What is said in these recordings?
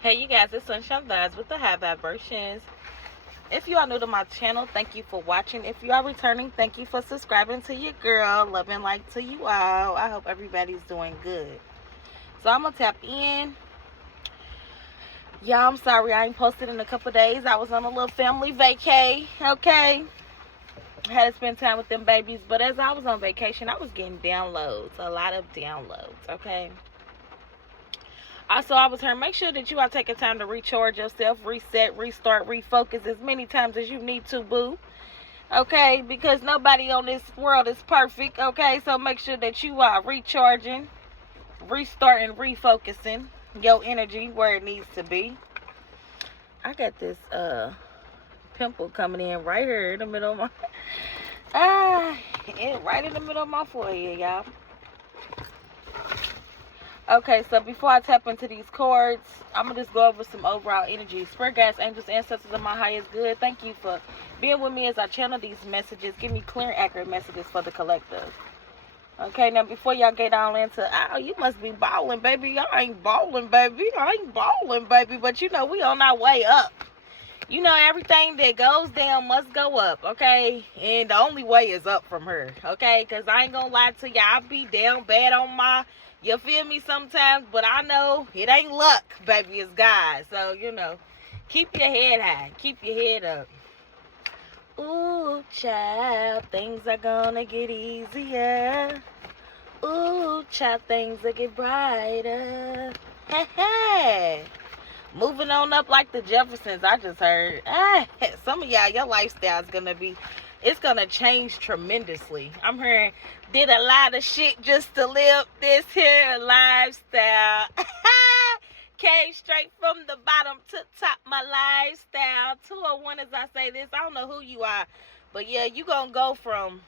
Hey you guys, it's Sunshine Vibes with the High Vibrations. If you are new to my channel, thank you for watching. If you are returning, thank you for subscribing to your girl. Love and light to you all. I hope everybody's doing good. So I'm going to tap in. Y'all, I'm sorry I ain't posted in a couple days. I was on a little family vacay, okay? Had to spend time with them babies. But as I was on vacation, I was getting downloads. A lot of downloads, okay? Also, I was hearing, make sure that you are taking time to recharge yourself, reset, restart, refocus as many times as you need to, boo. Okay? Because nobody on this world is perfect, okay? So make sure that you are recharging, restarting, refocusing your energy where it needs to be. I got this pimple coming in right here in the middle of my right in the middle of my forehead, y'all. Okay, so before I tap into these cards, I'm going to just go over some overall energy. Spirit guides, angels, ancestors of my highest good, thank you for being with me as I channel these messages. Give me clear and accurate messages for the collective. Okay, now before y'all get all into, oh, you must be balling, baby. I ain't balling, baby. I ain't balling, baby. But you know, we on our way up. You know, everything that goes down must go up, okay? And the only way is up from her, okay? Because I ain't going to lie to y'all. I be down bad on my... You feel me sometimes, but I know it ain't luck, baby, it's God. So, you know, keep your head high. Keep your head up. Ooh, child, things are gonna get easier. Ooh, child, things will get brighter. Hey, hey. Moving on up like the Jeffersons, I just heard. Some of y'all, your lifestyle is gonna be... It's going to change tremendously. I'm hearing, did a lot of shit just to live this here lifestyle. Came straight from the bottom to top my lifestyle. 201 as I say this. I don't know who you are. But yeah, you going to go from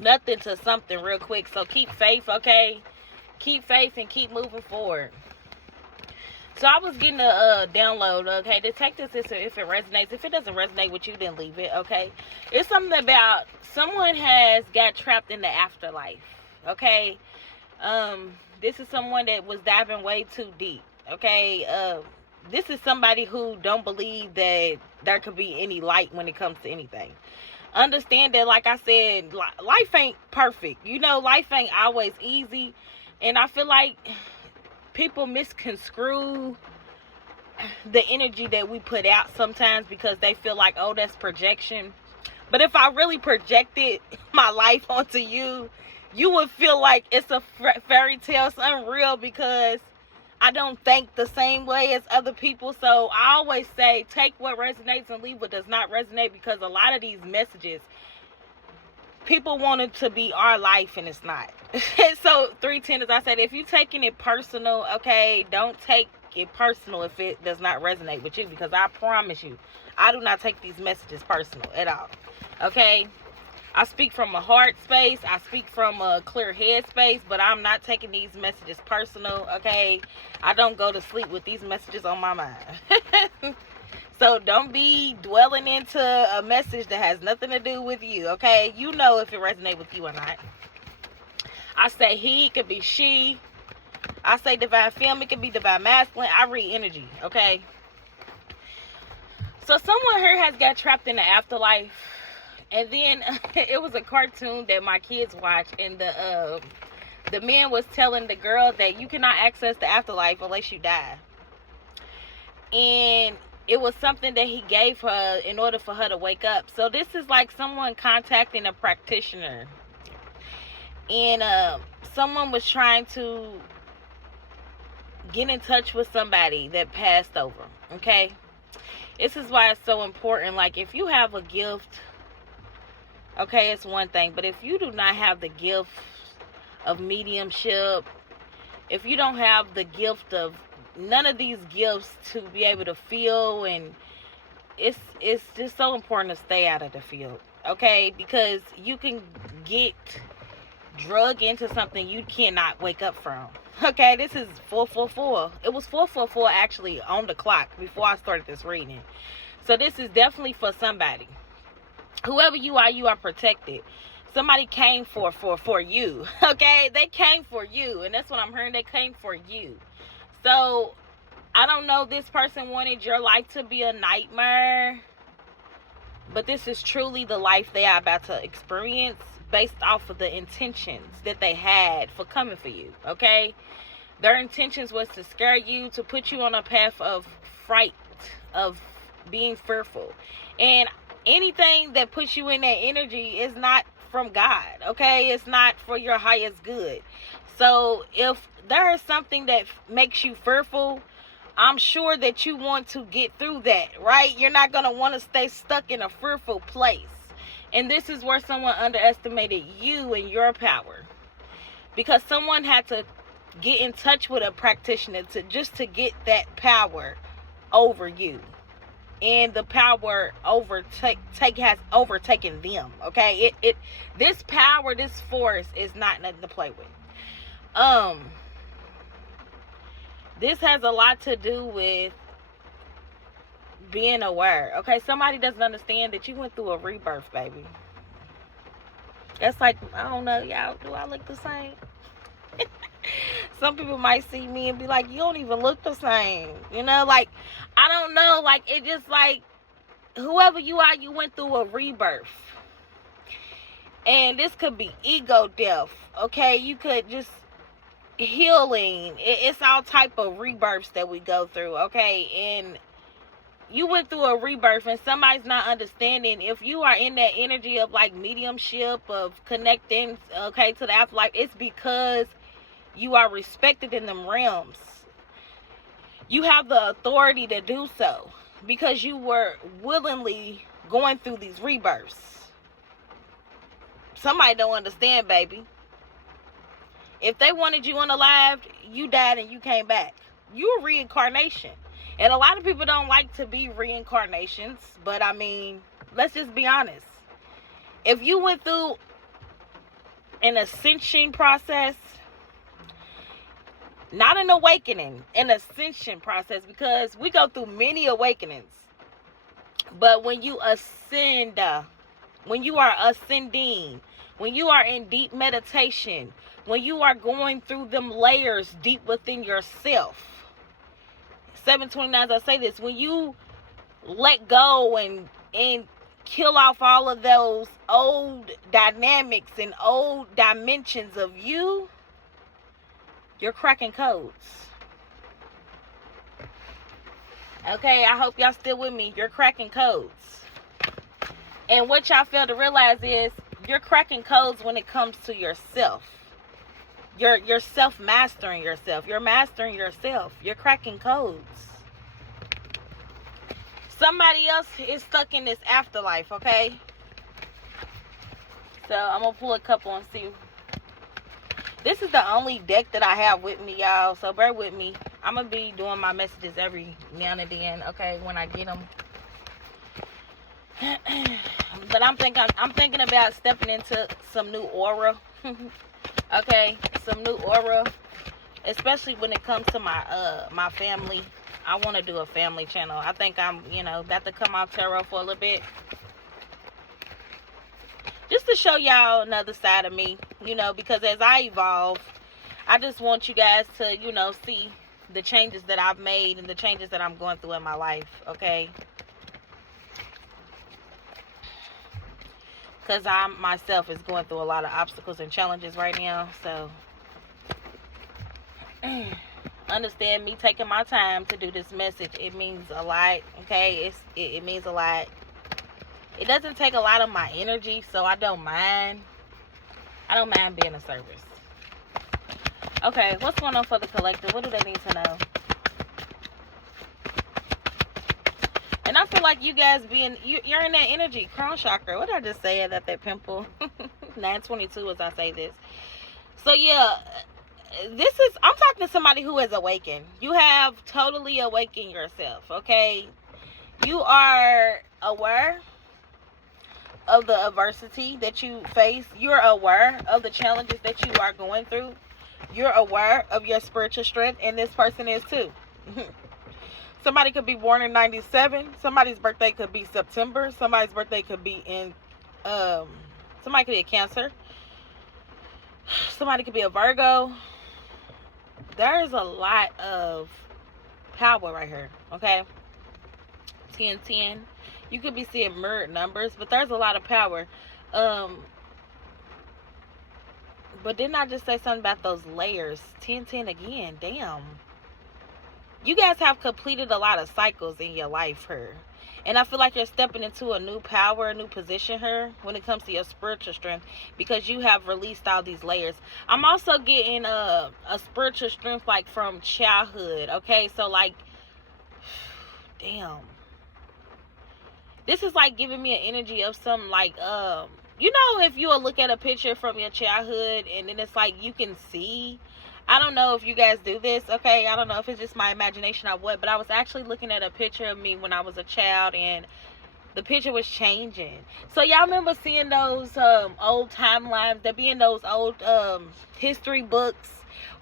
nothing to something real quick. So keep faith, okay? Keep faith and keep moving forward. So I was getting a download, okay? To take this if it resonates. If it doesn't resonate with you, then leave it, okay? It's something about someone has got trapped in the afterlife, okay? This is someone that was diving way too deep, okay? This is somebody who don't believe that there could be any light when it comes to anything. Understand that, like I said, life ain't perfect. You know, life ain't always easy. And I feel like... people misconstrue the energy that we put out sometimes because they feel like, oh, that's projection. But if I really projected my life onto you, you would feel like it's a fairy tale. It's unreal because I don't think the same way as other people. So I always say, take what resonates and leave what does not resonate, because a lot of these messages, people want it to be our life and it's not. So 310, as I said, if you're taking it personal, okay, don't take it personal if it does not resonate with you, because I promise you, I do not take these messages personal at all, okay? I speak from a heart space, I speak from a clear head space, but I'm not taking these messages personal, okay? I don't go to sleep with these messages on my mind. So don't be dwelling into a message that has nothing to do with you, okay? You know if it resonates with you or not. I say he, it could be she. I say divine feminine, it could be divine masculine. I read energy, okay? So someone here has got trapped in the afterlife. And then it was a cartoon that my kids watched, and the man was telling the girl that you cannot access the afterlife unless you die. And it was something that he gave her in order for her to wake up. So this is like someone contacting a practitioner. And someone was trying to get in touch with somebody that passed over, okay? This is why it's so important. Like, if you have a gift, okay, it's one thing. But if you do not have the gift of mediumship, if you don't have the gift of none of these gifts to be able to feel, and it's just so important to stay out of the field, okay? Because you can get drug into something you cannot wake up from, okay? This is 444. It was 444 actually on the clock before I started this reading. So this is definitely for somebody. Whoever you are protected. Somebody came for you, okay? They came for you, and that's what I'm hearing. They came for you. So I don't know, this person wanted your life to be a nightmare, but this is truly the life they are about to experience based off of the intentions that they had for coming for you, okay? Their intentions was to scare you, to put you on a path of fright, of being fearful. And anything that puts you in that energy is not from God, okay? It's not for your highest good. So if there is something that makes you fearful, I'm sure that you want to get through that, right? You're not going to want to stay stuck in a fearful place. And this is where someone underestimated you and your power. Because someone had to get in touch with a practitioner to get that power over you. And the power has overtaken them, okay? This power, this force is not nothing to play with. This has a lot to do with being aware, okay? Somebody doesn't understand that you went through a rebirth, baby. That's like, I don't know, y'all, do I look the same? Some people might see me and be like, you don't even look the same. You know, like, I don't know. Like, it just like, whoever you are, you went through a rebirth. And this could be ego death, okay? You could just healing. It's all type of rebirths that we go through, okay? And you went through a rebirth and somebody's not understanding. If you are in that energy of like mediumship, of connecting, okay, to the afterlife, it's because you are respected in them realms. You have the authority to do so because you were willingly going through these rebirths. Somebody don't understand, baby. If they wanted you unalive, you died and you came back. You're reincarnation. And a lot of people don't like to be reincarnations. But I mean, let's just be honest. If you went through an ascension process, not an awakening, an ascension process, because we go through many awakenings. But when you ascend, when you are ascending, when you are in deep meditation, when you are going through them layers deep within yourself. 729, as I say this, when you let go and kill off all of those old dynamics and old dimensions of you, you're cracking codes. Okay, I hope y'all still with me. You're cracking codes. And what y'all fail to realize is you're cracking codes when it comes to yourself. You're self-mastering yourself. You're mastering yourself. You're cracking codes. Somebody else is stuck in this afterlife, okay? So I'm going to pull a couple and see. This is the only deck that I have with me, y'all. So bear with me. I'm going to be doing my messages every now and then, okay, when I get them. But I'm thinking about stepping into some new aura. Okay, some new aura, especially when it comes to my family. I want to do a family channel. I think I'm, about to come off tarot for a little bit, just to show y'all another side of me, because as I evolve, I just want you guys to, see the changes that I've made and the changes that I'm going through in my life, okay? Because I myself is going through a lot of obstacles and challenges right now. So understand me taking my time to do this message. It means a lot. Okay, it means a lot. It doesn't take a lot of my energy, so I don't mind. I don't mind being of service. Okay, what's going on for the collective? What do they need to know? And I feel like you guys you're in that energy, crown chakra. What did I just say about that pimple? 922 as I say this. So yeah, I'm talking to somebody who has awakened. You have totally awakened yourself, okay? You are aware of the adversity that you face. You're aware of the challenges that you are going through. You're aware of your spiritual strength, and this person is too. Somebody could be born in 97. Somebody's birthday could be September. Somebody's birthday could be in, somebody could be a Cancer. Somebody could be a Virgo. There's a lot of power right here, okay? 1010. You could be seeing mirrored numbers, but there's a lot of power. But didn't I just say something about those layers? 1010 again. Damn. You guys have completed a lot of cycles in your life here. And I feel like you're stepping into a new power, a new position here when it comes to your spiritual strength, because you have released all these layers. I'm also getting a spiritual strength like from childhood, okay? So like, damn. This is like giving me an energy of some like, you know, if you will look at a picture from your childhood and then it's like you can see. I don't know if you guys do this, okay? I don't know if it's just my imagination or what, but I was actually looking at a picture of me when I was a child, and the picture was changing. So y'all remember seeing those old timelines that be in those old history books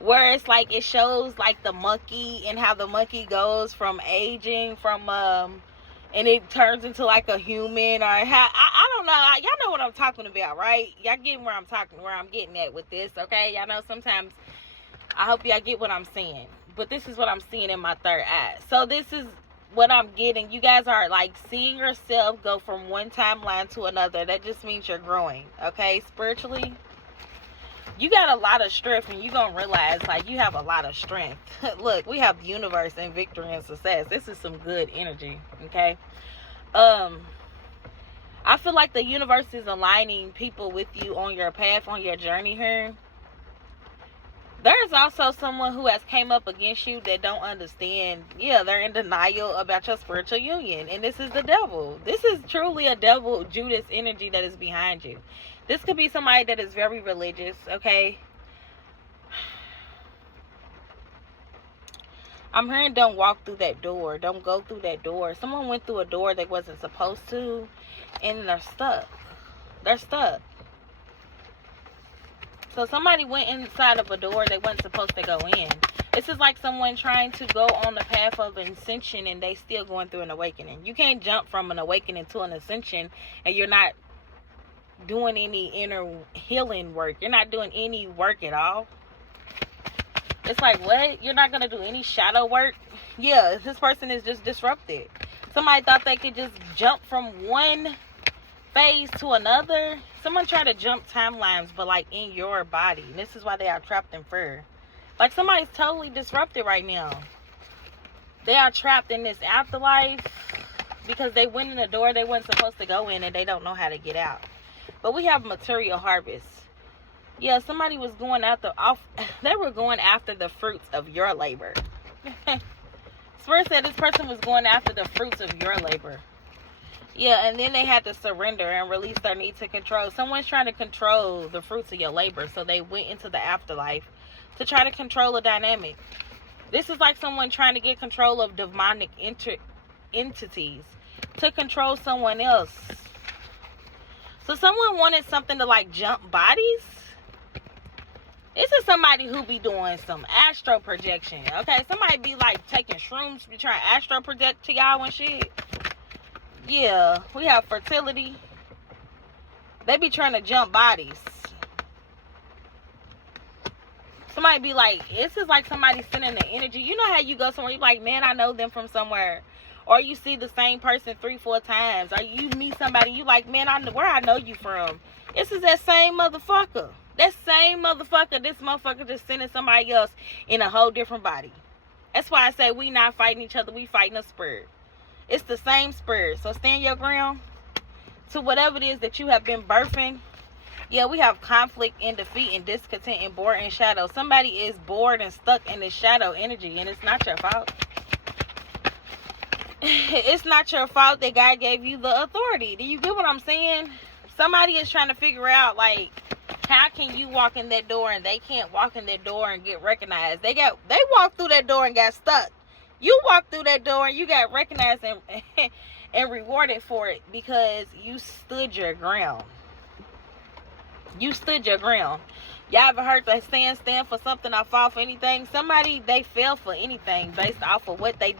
where it's like it shows like the monkey and how the monkey goes from aging from and it turns into like a human, or how I don't know. Y'all know what I'm talking about, right? Y'all getting where I'm getting at with this, okay? Y'all know sometimes I hope y'all get what I'm saying. But this is what I'm seeing in my third eye. So this is what I'm getting. You guys are like seeing yourself go from one timeline to another. That just means you're growing, okay? Spiritually, you got a lot of strength, and you're going to realize like you have a lot of strength. Look, we have the universe and victory and success. This is some good energy, okay? I feel like the universe is aligning people with you on your path, on your journey here. There's also someone who has came up against you that don't understand. Yeah, they're in denial about your spiritual union. And this is the devil. This is truly a devil Judas energy that is behind you. This could be somebody that is very religious, okay? I'm hearing don't walk through that door. Don't go through that door. Someone went through a door they wasn't supposed to, and they're stuck. They're stuck. So somebody went inside of a door they wasn't supposed to go in. This is like someone trying to go on the path of ascension and they still going through an awakening. You can't jump from an awakening to an ascension and you're not doing any inner healing work. You're not doing any work at all. It's like, what? You're not going to do any shadow work? Yeah, this person is just disrupted. Somebody thought they could just jump from one phase to another. Someone tried to jump timelines, but like in your body. And this is why they are trapped in fear. Like somebody's totally disrupted right now. They are trapped in this afterlife because they went in a door they weren't supposed to go in and they don't know how to get out. But we have material harvest. Yeah, somebody was going after they were going after the fruits of your labor. Spirit said this person was going after the fruits of your labor. Yeah, and then they had to surrender and release their need to control. Someone's trying to control the fruits of your labor, so they went into the afterlife to try to control a dynamic. This is like someone trying to get control of demonic entities to control someone else. So someone wanted something to like jump bodies. This is somebody who be doing some astro projection, okay? Somebody be like taking shrooms, be trying to astro project to y'all and shit. Yeah, we have fertility. They be trying to jump bodies. Somebody be like, this is like somebody sending the energy. You know how you go somewhere, you like, man, I know them from somewhere. Or you see the same person 3-4 times. Or you meet somebody, you like, man, where I know you from. This is that same motherfucker. That same motherfucker, this motherfucker just sending somebody else in a whole different body. That's why I say we not fighting each other, we fighting a spirit. It's the same spirit. So stand your ground to whatever it is that you have been birthing. Yeah, we have conflict and defeat and discontent and bored and shadow. Somebody is bored and stuck in this shadow energy, and it's not your fault. It's not your fault that God gave you the authority. Do you get what I'm saying? Somebody is trying to figure out, like, how can you walk in that door and they can't walk in that door and get recognized? They walked through that door and got stuck. You walked through that door and you got recognized and rewarded for it because you stood your ground. You stood your ground. Y'all ever heard that saying, stand for something or fall for anything? Somebody, they fell for anything based off of what they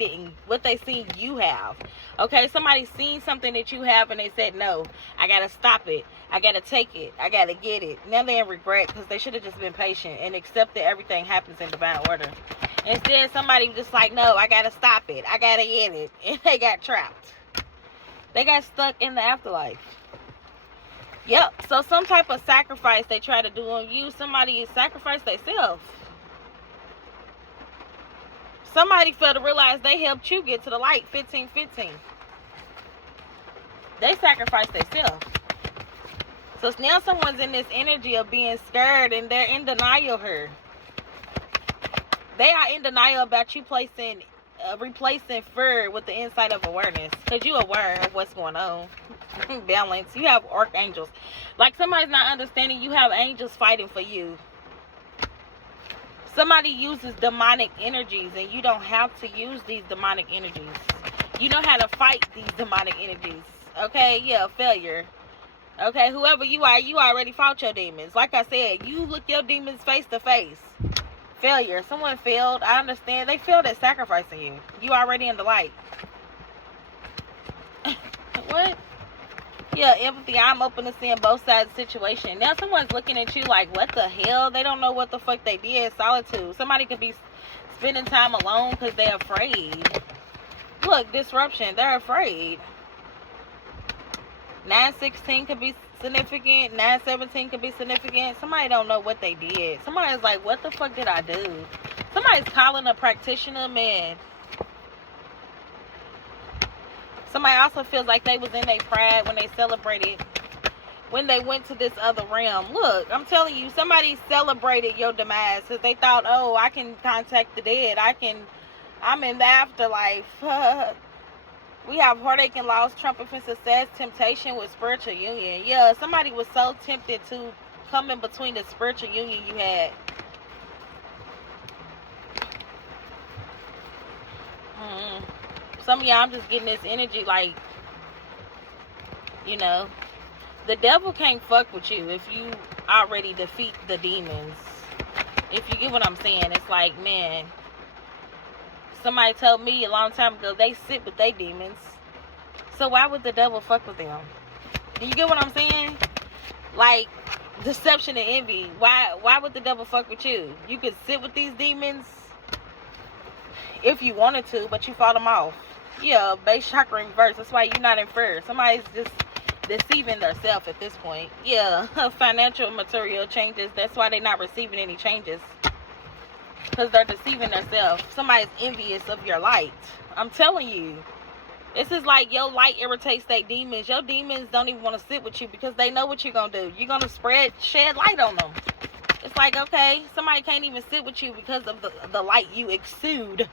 seen you have. Okay, somebody seen something that you have and they said, no, I gotta stop it. I gotta take it. I gotta get it. Now they're in regret because they should have just been patient and accept that everything happens in divine order. Instead, somebody just like, no, I gotta stop it. I gotta end it. And they got trapped. They got stuck in the afterlife. Yep. So some type of sacrifice they try to do on you. Somebody sacrificed themselves. Somebody failed to realize they helped you get to the light. 1515. They sacrificed themselves. So now someone's in this energy of being scared and they're in denial here. They are in denial about you replacing fear with the insight of awareness. Because you're aware of what's going on. Balance. You have archangels. Like somebody's not understanding you have angels fighting for you. Somebody uses demonic energies and you don't have to use these demonic energies. You know how to fight these demonic energies. Okay? Yeah, failure. Okay? Whoever you are, you already fought your demons. Like I said, you look your demons face to face. Failure. Someone failed. I understand. They failed at sacrificing you. You already in the light. What? Yeah, empathy. I'm open to seeing both sides of the situation. Now someone's looking at you like, what the hell? They don't know what the fuck they did. Solitude. Somebody could be spending time alone because they're afraid. Look, disruption. They're afraid. 916 could be significant. 917 could be significant. Somebody don't know what they did. Somebody's like, what the fuck did I do? Somebody's calling a practitioner, man. Somebody also feels like they was in their pride when they celebrated, when they went to this other realm. Look, I'm telling you, somebody celebrated your demise because they thought, oh, I can contact the dead. I'm in the afterlife. We have heartache and loss, triumphant success, temptation with spiritual union. Yeah, somebody was so tempted to come in between the spiritual union you had. Some of y'all, I'm just getting this energy like, you know, the devil can't fuck with you if you already defeat the demons. If you get what I'm saying, it's like, man, somebody told me a long time ago they sit with their demons. So why would the devil fuck with them? Do you get what I'm saying? Like, deception and envy. Why would the devil fuck with you? You could sit with these demons if you wanted to, but you fought them off. Yeah, base chakra in reverse. That's why you're not in fear. Somebody's just deceiving themselves at this point. Yeah, financial material changes. That's why they're not receiving any changes. Because they're deceiving themselves. Somebody's envious of your light. I'm telling you. This is like your light irritates their demons. Your demons don't even want to sit with you because they know what you're going to do. You're going to shed light on them. It's like, okay, somebody can't even sit with you because of the light you exude.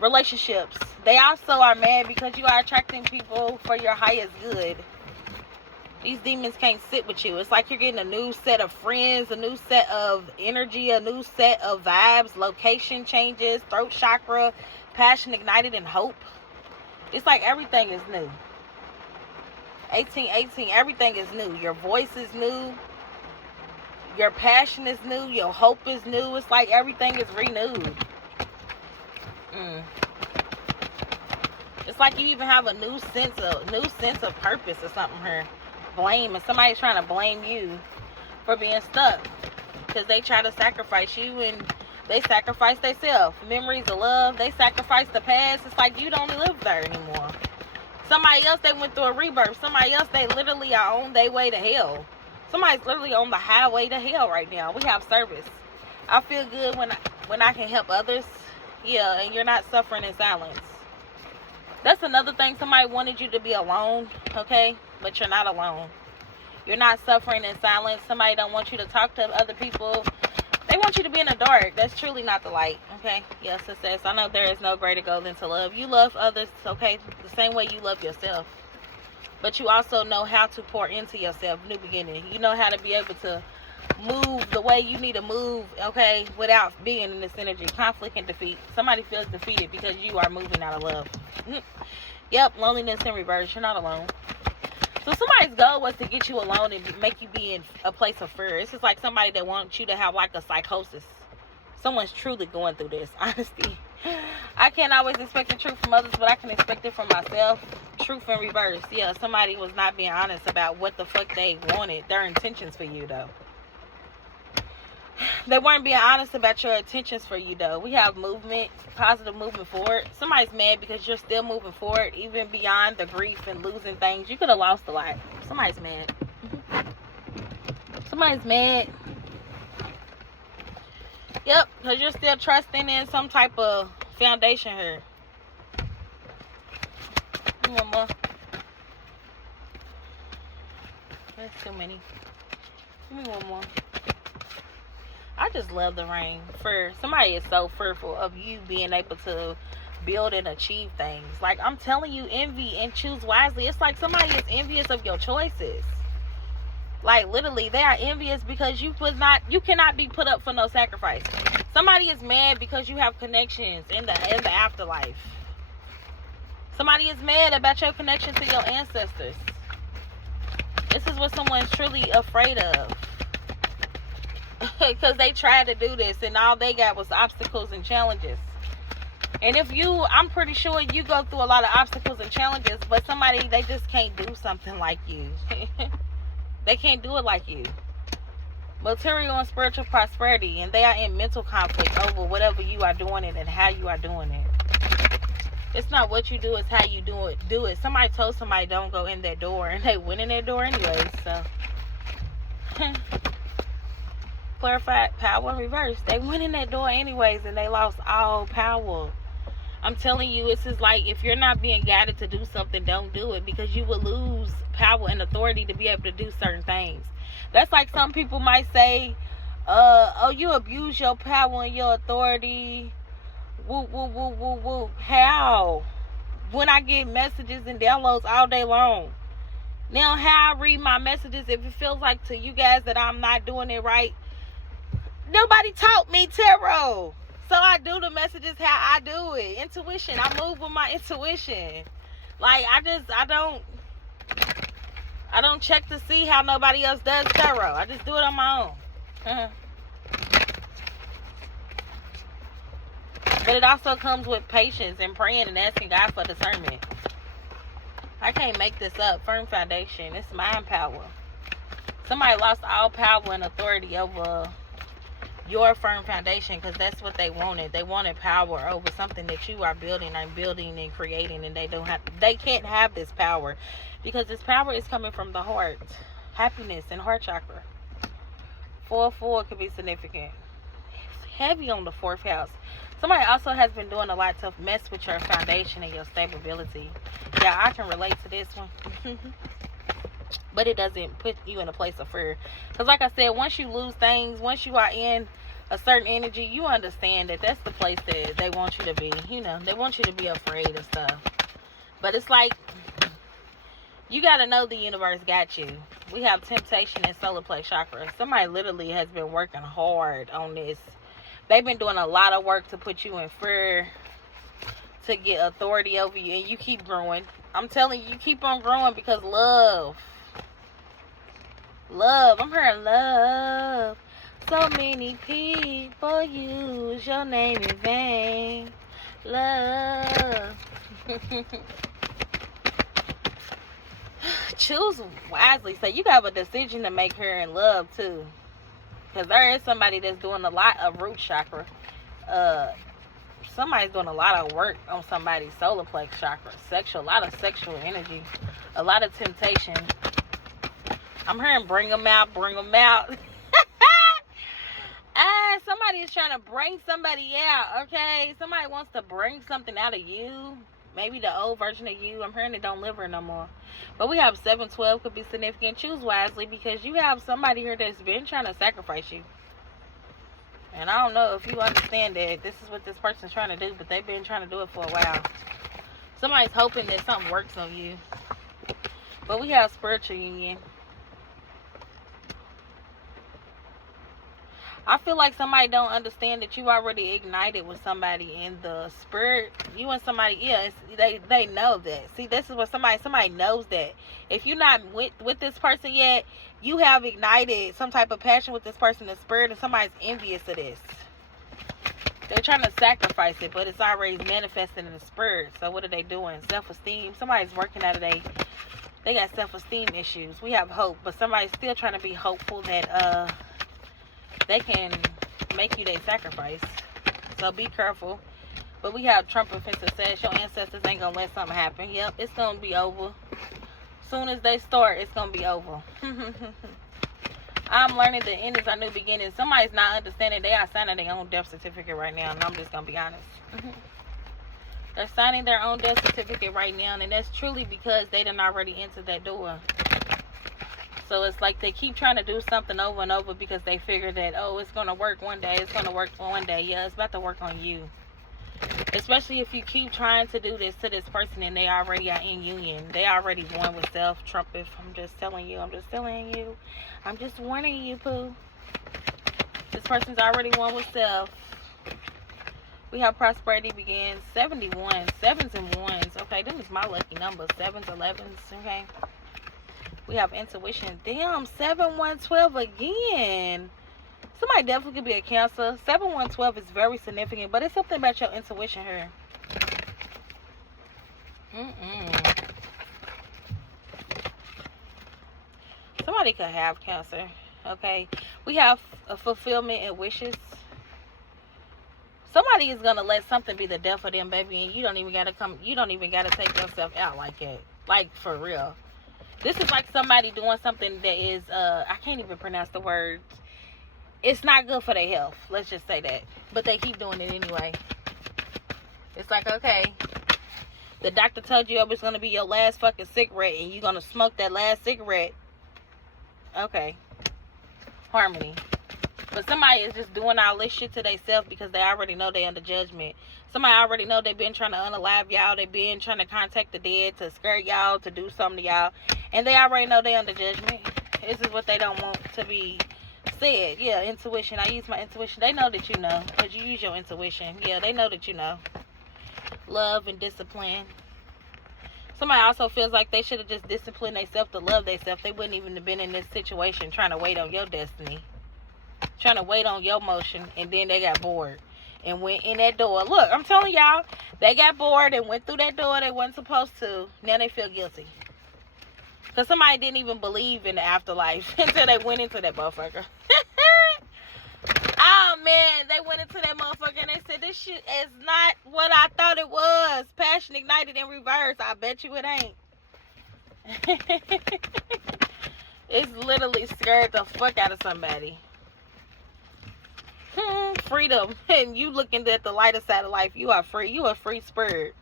Relationships. They also are mad because you are attracting people for your highest good. These demons can't sit with you. It's like you're getting a new set of friends, a new set of energy, a new set of vibes, location changes, throat chakra, passion ignited, and hope. It's like everything is new. 1818, everything is new. Your voice is new. Your passion is new. Your hope is new. It's like everything is renewed. It's like you even have a new sense of purpose or something here. Blame, and somebody's trying to blame you for being stuck because they try to sacrifice you and they sacrifice themselves. Memories of love, they sacrifice the past. It's like you don't live there anymore. Somebody else, they went through a rebirth. Somebody else, they literally are on their way to hell. Somebody's literally on the highway to hell right now. We have service. I feel good when I can help others. Yeah, and you're not suffering in silence. That's another thing. Somebody wanted you to be alone, okay? But you're not alone. You're not suffering in silence. Somebody don't want you to talk to other people. They want you to be in the dark. That's truly not the light, okay? Yes, success. I know there is no greater goal than to love. You love others, okay? The same way you love yourself. But you also know how to pour into yourself. New beginning. You know how to be able to move the way you need to move, okay, without being in this energy. Conflict and defeat. Somebody feels defeated because you are moving out of love. Yep, loneliness in reverse. You're not alone. So somebody's goal was to get you alone and make you be in a place of fear. It's just like somebody that wants you to have like a psychosis. Someone's truly going through this. Honesty. I can't always expect the truth from others, but I can expect it from myself. Truth in reverse. Yeah, somebody was not being honest about what the fuck they wanted. Their intentions for you, though. They weren't being honest about your intentions for you, though. We have movement, positive movement forward. Somebody's mad because you're still moving forward, even beyond the grief and losing things. You could have lost a lot. Somebody's mad. Somebody's mad. Yep, because you're still trusting in some type of foundation here. One more. That's too many. Give me one more. I just love the rain. Somebody is so fearful of you being able to build and achieve things. Like, I'm telling you, envy and choose wisely. It's like somebody is envious of your choices. Like, literally, they are envious because you cannot be put up for no sacrifice. Somebody is mad because you have connections in the afterlife. Somebody is mad about your connection to your ancestors. This is what someone's truly afraid of. Because they tried to do this and all they got was obstacles and challenges. And I'm pretty sure you go through a lot of obstacles and challenges, but they just can't do something like you. They can't do it like you. Material and spiritual prosperity, and they are in mental conflict over whatever you are doing it and how you are doing it. It's not what you do, it's how you do it. Somebody told somebody don't go in that door, and they went in that door anyway, so. Clarified power in reverse. They went in that door anyways, and they lost all power. I'm telling you, this is like, if you're not being guided to do something, don't do it, because you will lose power and authority to be able to do certain things. That's like some people might say, oh, you abuse your power and your authority. Woo, woo, woo, woo, woo. How? When I get messages and downloads all day long. Now, how I read my messages, if it feels like to you guys that I'm not doing it right, nobody taught me tarot. So I do the messages how I do it. Intuition. I move with my intuition. Like, I don't check to see how nobody else does tarot. I just do it on my own. But it also comes with patience and praying and asking God for discernment. I can't make this up. Firm foundation. It's mind power. Somebody lost all power and authority over your firm foundation because that's what they wanted. They wanted power over something that you are building and creating, and they can't have this power because this power is coming from the heart. Happiness and heart chakra. 4-4 could be significant. It's heavy on the 4th house. Somebody also has been doing a lot to mess with your foundation and your stability. Yeah, I can relate to this one. But it doesn't put you in a place of fear. Because like I said, once you lose things, once you are in a certain energy, you understand that that's the place that they want you to be. You know, they want you to be afraid of stuff. But it's like, you got to know the universe got you. We have temptation and solar plexus chakra. Somebody literally has been working hard on this. They've been doing a lot of work to put you in fear, to get authority over you, and you keep growing. I'm telling you, you keep on growing because love. I'm hearing love. So many people use your name in vain. Love. Choose wisely. So you have a decision to make here in love too. Because there is somebody that's doing a lot of root chakra. Somebody's doing a lot of work on somebody's solar plexus chakra. A lot of sexual energy. A lot of temptation. I'm hearing bring them out. Somebody is trying to bring somebody out, okay? Somebody wants to bring something out of you. Maybe the old version of you. I'm hearing it don't live here no more. But we have 7-12 could be significant. Choose wisely because you have somebody here that's been trying to sacrifice you. And I don't know if you understand that this is what this person's trying to do, but they've been trying to do it for a while. Somebody's hoping that something works on you. But we have spiritual union. I feel like somebody don't understand that you already ignited with somebody in the spirit. You and somebody, yeah, they know that. See, this is what somebody knows that. If you're not with this person yet, you have ignited some type of passion with this person in the spirit, and somebody's envious of this. They're trying to sacrifice it, but it's already manifesting in the spirit. So what are they doing? Self-esteem. Somebody's working out of they got self-esteem issues. We have hope, but somebody's still trying to be hopeful that they can make you their sacrifice. So be careful. But we have Trump and success. Your ancestors ain't gonna let something happen. Yep, it's gonna be over. Soon as they start, it's gonna be over. I'm learning the endings are new beginnings. Somebody's not understanding. They are signing their own death certificate right now, and I'm just gonna be honest. They're signing their own death certificate right now, and that's truly because they done already entered that door. So it's like they keep trying to do something over and over because they figure that, oh, it's gonna work one day. It's gonna work one day. Yeah, it's about to work on you. Especially if you keep trying to do this to this person and they already are in union. They already one with self. Trump, if I'm just telling you. I'm just telling you. I'm just warning you, Pooh. This person's already one with self. We have prosperity begins. 71. 7s and 1s. Okay, this is my lucky number. 7s, 11s. Okay. We have intuition. Damn, 7, 1, 12 again. Somebody definitely could be a Cancer. 7, 1, 12 is very significant, but it's something about your intuition here. Somebody could have Cancer. Okay. We have a fulfillment and wishes. Somebody is gonna let something be the death of them, baby, and you don't even gotta come. You don't even gotta take yourself out like that. Like, for real. This is like somebody doing something that is I can't even pronounce the words. It's not good for their health. Let's just say that. But they keep doing it anyway. It's like, okay, the doctor told you it was going to be your last fucking cigarette and you're going to smoke that last cigarette. Okay. Harmony. But somebody is just doing all this shit to themselves because they already know they under judgment. Somebody already know they've been trying to unalive y'all. They've been trying to contact the dead to scare y'all, to do something to y'all. And they already know they under judgment. This is what they don't want to be said. Yeah, intuition. I use my intuition. They know that you know because you use your intuition. Yeah, they know that you know. Love and discipline. Somebody also feels like they should have just disciplined themselves to love themselves. They wouldn't even have been in this situation trying to wait on your destiny. Trying to wait on your motion. And then they got bored and went in that door. Look, I'm telling y'all, they got bored and went through that door they wasn't supposed to. Now they feel guilty. Because somebody didn't even believe in the afterlife until they went into that motherfucker. Oh, man. They went into that motherfucker and they said, this shit is not what I thought it was. Passion ignited in reverse. I bet you it ain't. It's literally scared the fuck out of somebody. Freedom. And you looking at the lighter side of life. You are free. You a free spirit.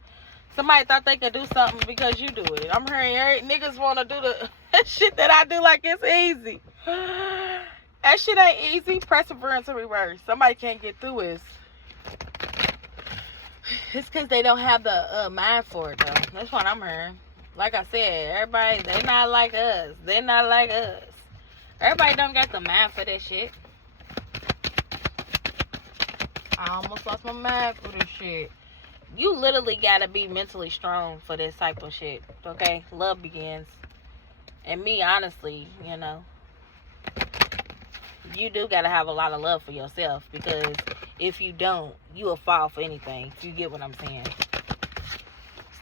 Somebody thought they could do something because you do it. I'm hearing niggas want to do the shit that I do like it's easy. That shit ain't easy. Perseverance in reverse. Somebody can't get through it. It's because they don't have the mind for it, though. That's what I'm hearing. Like I said, everybody, they not like us. They're not like us. Everybody don't got the mind for that shit. I almost lost my mind for this shit. You literally gotta be mentally strong for this type of shit, okay? Love begins. And me, honestly, you know, you do gotta have a lot of love for yourself, because if you don't, you will fall for anything. You get what I'm saying?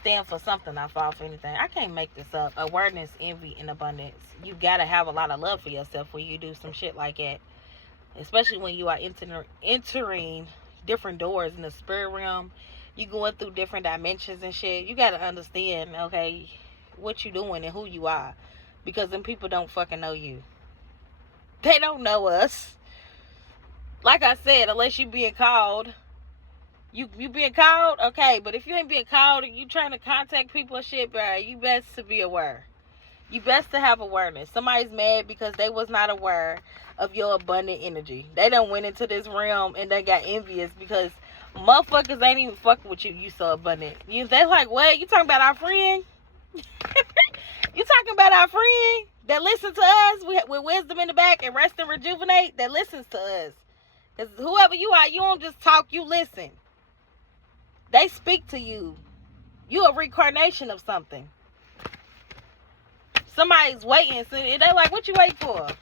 Stand for something, I fall for anything. I can't make this up. Awareness, envy, and abundance. You gotta have a lot of love for yourself when you do some shit like that. Especially when you are entering different doors in the spirit realm. You going through different dimensions and shit. You gotta understand, okay, what you doing and who you are. Because them people don't fucking know you. They don't know us. Like I said, unless you being called. You being called? Okay, but if you ain't being called and you trying to contact people and shit, bro, you best to be aware. You best to have awareness. Somebody's mad because they was not aware of your abundant energy. They done went into this realm and they got envious because motherfuckers ain't even fucking with you. You so abundant. They like, what? You talking about our friend? You talking about our friend that listens to us with wisdom in the back and rest and rejuvenate? That listens to us. Because whoever you are, you don't just talk, you listen. They speak to you. You a reincarnation of something. Somebody's waiting. So they like, what you waiting for?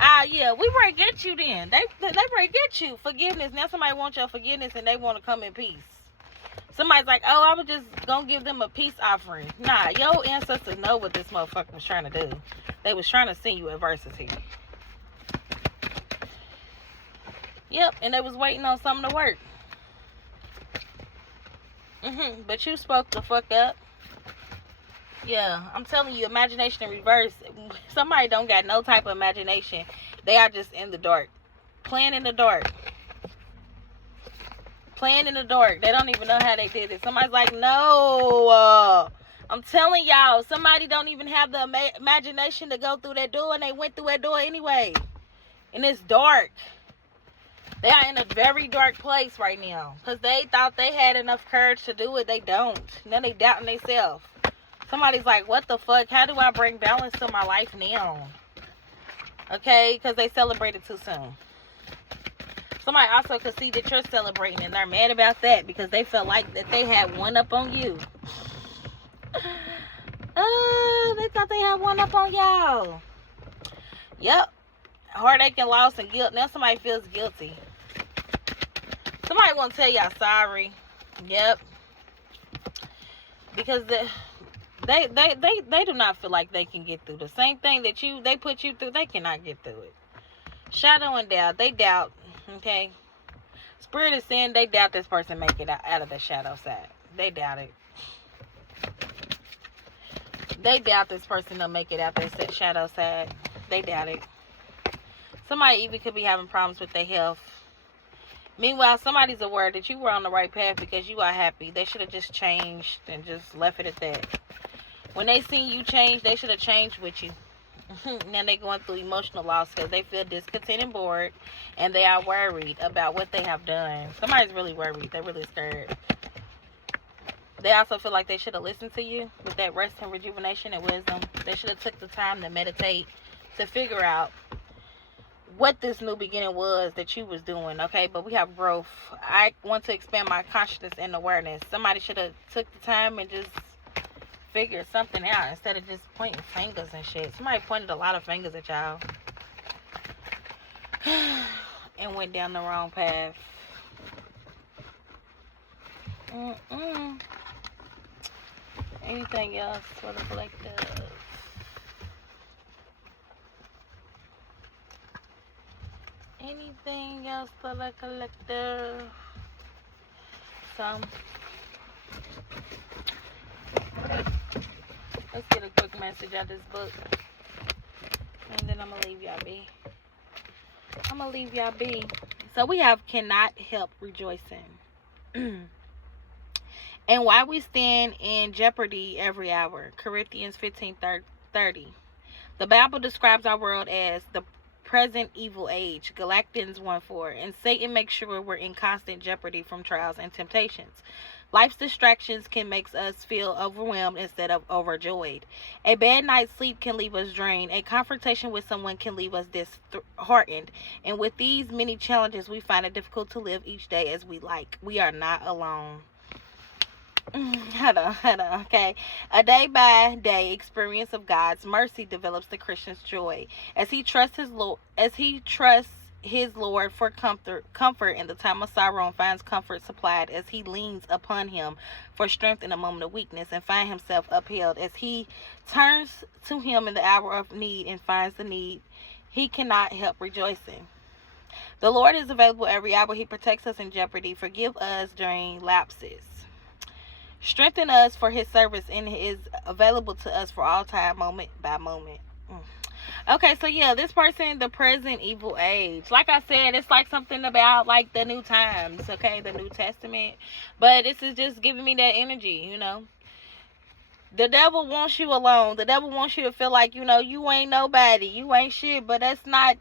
Yeah, we ready to get you then. They ready to get you. Forgiveness. Now somebody wants your forgiveness and they want to come in peace. Somebody's like, oh, I was just going to give them a peace offering. Nah, your ancestors know what this motherfucker was trying to do. They was trying to send you adversity. Yep, and they was waiting on something to work. But you spoke the fuck up. Yeah, I'm telling you, imagination in reverse. Somebody don't got no type of imagination. They are just in the dark. Playing in the dark. Playing in the dark. They don't even know how they did it. Somebody's like, no. I'm telling y'all, somebody don't even have the imagination to go through that door, and they went through that door anyway. And it's dark. They are in a very dark place right now. Because they thought they had enough courage to do it. They don't. Now they doubting themselves. Somebody's like, what the fuck? How do I bring balance to my life now? Okay? Because they celebrated too soon. Somebody also could see that you're celebrating, and they're mad about that because they felt like that they had one up on you. They thought they had one up on y'all. Yep. Heartache and loss and guilt. Now somebody feels guilty. Somebody want to tell y'all sorry. Yep. Because they do not feel like they can get through the same thing that they put you through. They cannot get through it. Shadow and doubt. They doubt. Okay. Spirit is saying they doubt this person make it out of the shadow side. They doubt it. They doubt this person will make it out their shadow side. They doubt it. Somebody even could be having problems with their health. Meanwhile, somebody's aware that you were on the right path because you are happy. They should have just changed and just left it at that. When they seen you change, they should have changed with you. Now they're going through emotional loss because they feel discontent and bored, and they are worried about what they have done. Somebody's really worried. They're really scared. They also feel like they should have listened to you with that rest and rejuvenation and wisdom. They should have took the time to meditate, to figure out what this new beginning was that you was doing. Okay, but we have growth. I want to expand my consciousness and awareness. Somebody should have took the time and just figure something out instead of just pointing fingers and shit. Somebody pointed a lot of fingers at y'all and went down the wrong path. Anything else for the collective? Anything else for the collective? So let's get a quick message out of this book, and then I'm gonna leave y'all be. So we have cannot help rejoicing. And why we stand in jeopardy every hour. Corinthians 15:30. The Bible describes our world as the present evil age. Galatians 1:4. And Satan makes sure we're in constant jeopardy from trials and temptations. Life's distractions can make us feel overwhelmed instead of overjoyed. A bad night's sleep can leave us drained. A confrontation with someone can leave us disheartened. And with these many challenges, we find it difficult to live each day as we like. We are not alone. Hold on, okay. A day-by-day experience of God's mercy develops the Christian's joy as he trusts his Lord for comfort in the time of sorrow, and finds comfort supplied as he leans upon him for strength in a moment of weakness, and finds himself upheld as he turns to him in the hour of need and finds the need. He cannot help rejoicing. The Lord is available every hour. He protects us in jeopardy. Forgive us during lapses. Strengthen us for his service, and is available to us for all time, moment by moment. Okay, so yeah, this person, the present evil age. Like I said, it's like something about like the new times, okay, the New Testament. But this is just giving me that energy, you know. The devil wants you alone. The devil wants you to feel like, you know, you ain't nobody. You ain't shit, but that's not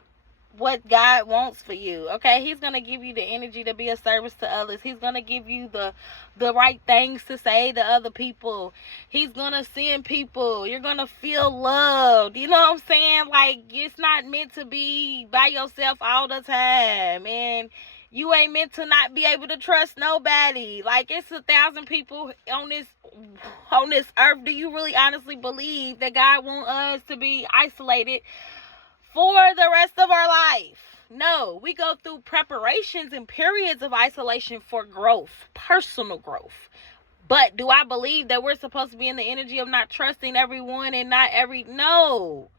what God wants for you, okay? He's going to give you the energy to be a service to others. He's going to give you the right things to say to other people. He's going to send people. You're going to feel loved. You know what I'm saying? Like, it's not meant to be by yourself all the time. And you ain't meant to not be able to trust nobody. Like, it's 1,000 people on this earth. Do you really honestly believe that God wants us to be isolated for the rest of our life? No, we go through preparations and periods of isolation for growth, personal growth. But do I believe that we're supposed to be in the energy of not trusting everyone and no.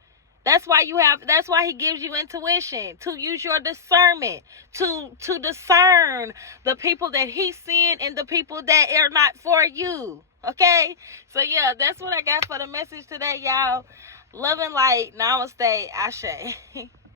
That's why he gives you intuition, to use your discernment, to discern the people that he's seeing and the people that are not for you. Okay? So yeah, that's what I got for the message today, y'all. Love and light. Namaste. Ashe.